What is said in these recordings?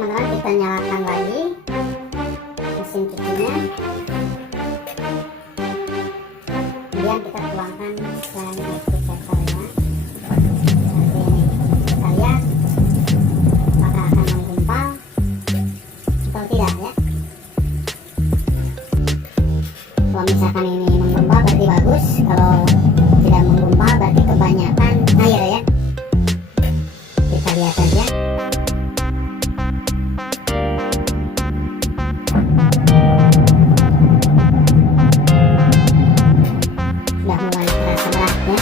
teman-teman, kita nyalakan lagi mesin cucinya, kemudian kita tuangkan lem ekuitannya seperti ini. Kita lihat apakah akan menggumpal atau tidak ya. Kalau misalkan ini menggumpal berarti bagus, kalau tidak menggumpal berarti kebanyakan air ya. Kita lihat aja. Sudah mulai terasa berat ya.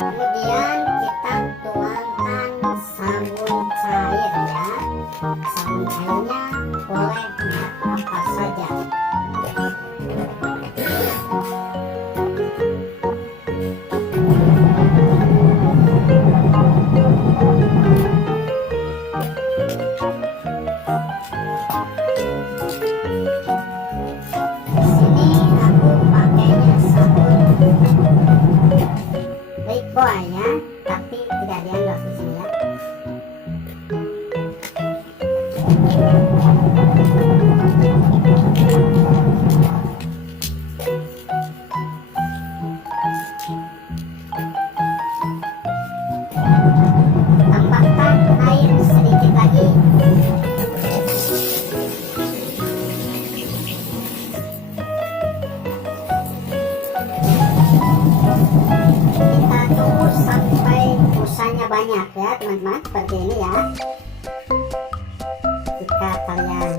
Kemudian kita tuangkan sabun cair ya. Sabun cairnya boleh merek apa saja. Di sini aku pakainya sabun ya, tapi tidak dianggap di sini ya. Tambahkan air sedikit lagi. Kita tunggu sampai busanya banyak ya teman-teman, seperti ini ya. Jika kalian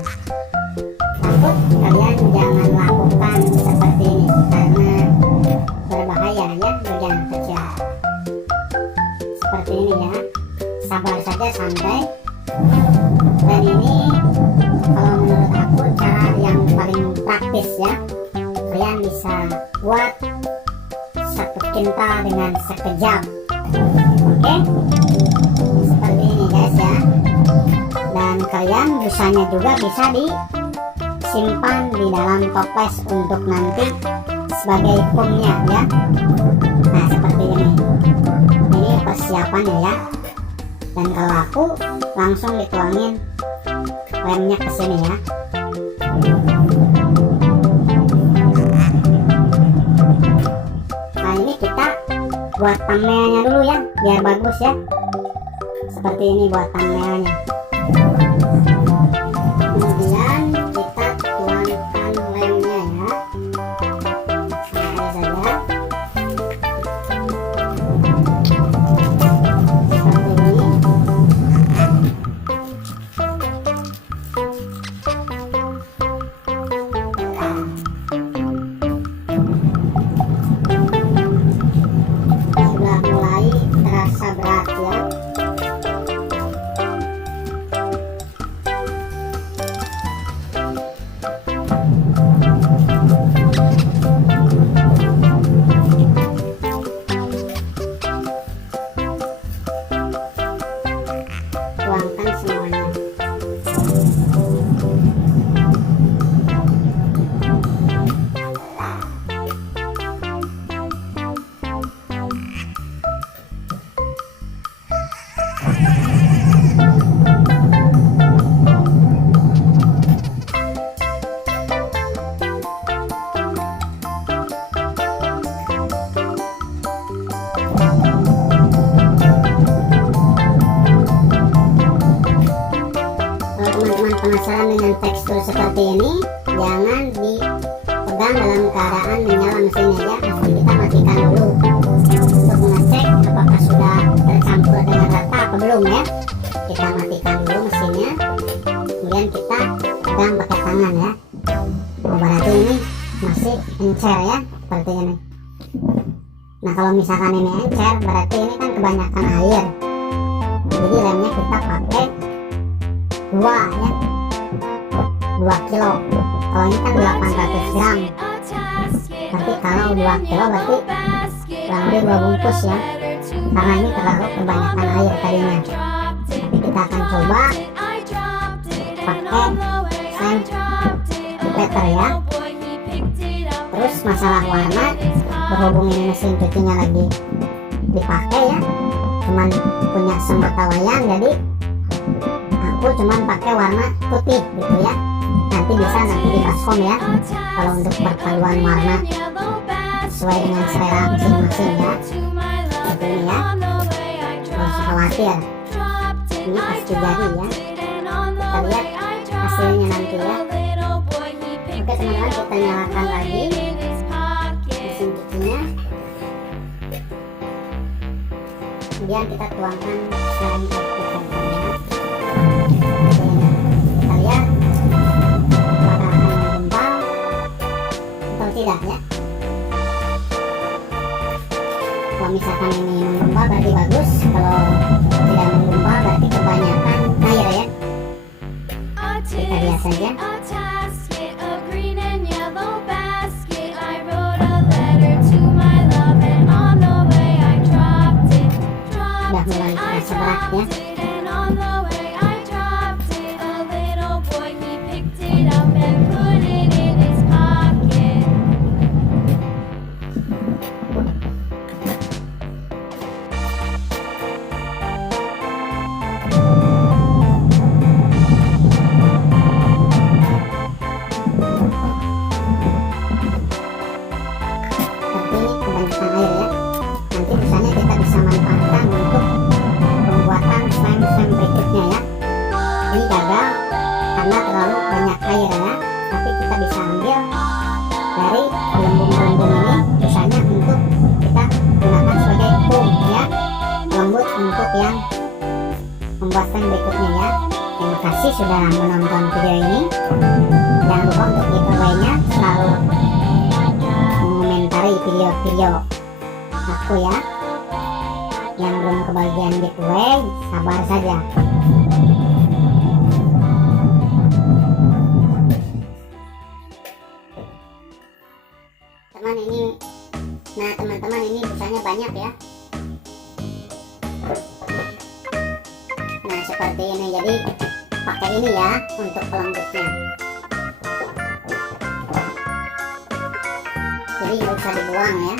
takut, kalian jangan lakukan seperti ini karena berbahaya ya bagi anak kecil. Seperti ini ya, sabar saja, santai. Dan ini kalau menurut aku cara yang paling praktis ya. Kalian bisa buat satu kintal dengan sekejap. Oke, seperti ini guys ya. Dan kalian busanya juga bisa disimpan di dalam toples untuk nanti sebagai kumnya ya. Nah seperti ini. Ini persiapannya ya. Dan kalau aku langsung dituangin lemnya ke sini ya. Nah ini kita buat thumbnailnya dulu ya, biar bagus ya. Seperti ini buat thumbnailnya. Kemudian kita tuangkan lemnya ya. Ini saja. Seperti ini. Sudah mulai terasa berat ya. ini jangan dipegang dalam keadaan menyala mesinnya ya. Pasti kita matikan dulu untuk mengecek apakah sudah tercampur dengan rata apa belum ya. Kita matikan dulu mesinnya, kemudian kita pegang pakai tangan ya. Oh, berarti ini masih encer ya, seperti ini. Nah kalau misalkan ini encer, berarti ini kan kebanyakan air. Jadi remnya kita pakai 2 ya, 2 kilo. Kalau ini kan 800 gram, berarti kalau 2 kilo berarti kurang lebih 2 bungkus ya, karena ini terlalu kebanyakan air tadinya. Tapi kita akan coba pakai sandpaper ya. Terus masalah warna, berhubung ini mesin cucinya lagi dipakai ya, cuman punya semata wayang, jadi aku cuman pakai warna putih gitu ya. Nanti bisa di baskom ya, kalau untuk perpaduan warna sesuai dengan selera masing-masing ya. Seperti ini ya, nggak usah khawatir, ini pasti jadi ya. Kita lihat hasilnya nanti ya. Oke teman-teman, kita nyalakan lagi mesin cucinya, kemudian kita tuangkan selain ikutan ya. Kita lihat apakah akan menggumpal atau tidak ya. Kalau misalkan ini menggumpal berarti bagus, kalau tidak menggumpal berarti kebanyakan air ya. Kita lihat saja. Udah mulai terasa berat ya. Karena terlalu banyak air ya, tapi kita bisa ambil dari gelembung-gelembung ini, misalnya untuk kita gunakan sebagai foam ya, lembut untuk yang membuat slime berikutnya ya. Terima kasih sudah menonton video ini. Jangan lupa untuk giveaway-nya selalu mengomentari video-video aku ya. Yang belum kebagian giveaway, sabar saja. Teman-teman ini busanya banyak ya. Nah seperti ini, jadi pakai ini ya untuk pelembutnya. Jadi nggak usah dibuang ya.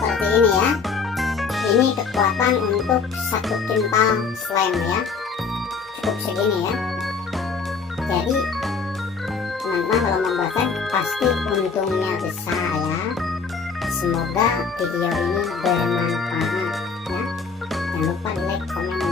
Seperti ini ya. Ini kekuatan untuk 1 kintal slime ya. Cukup segini ya. Jadi teman-teman kalau membuat slime pasti untungnya besar ya. Semoga video ini bermanfaat ya. Jangan lupa like, komen,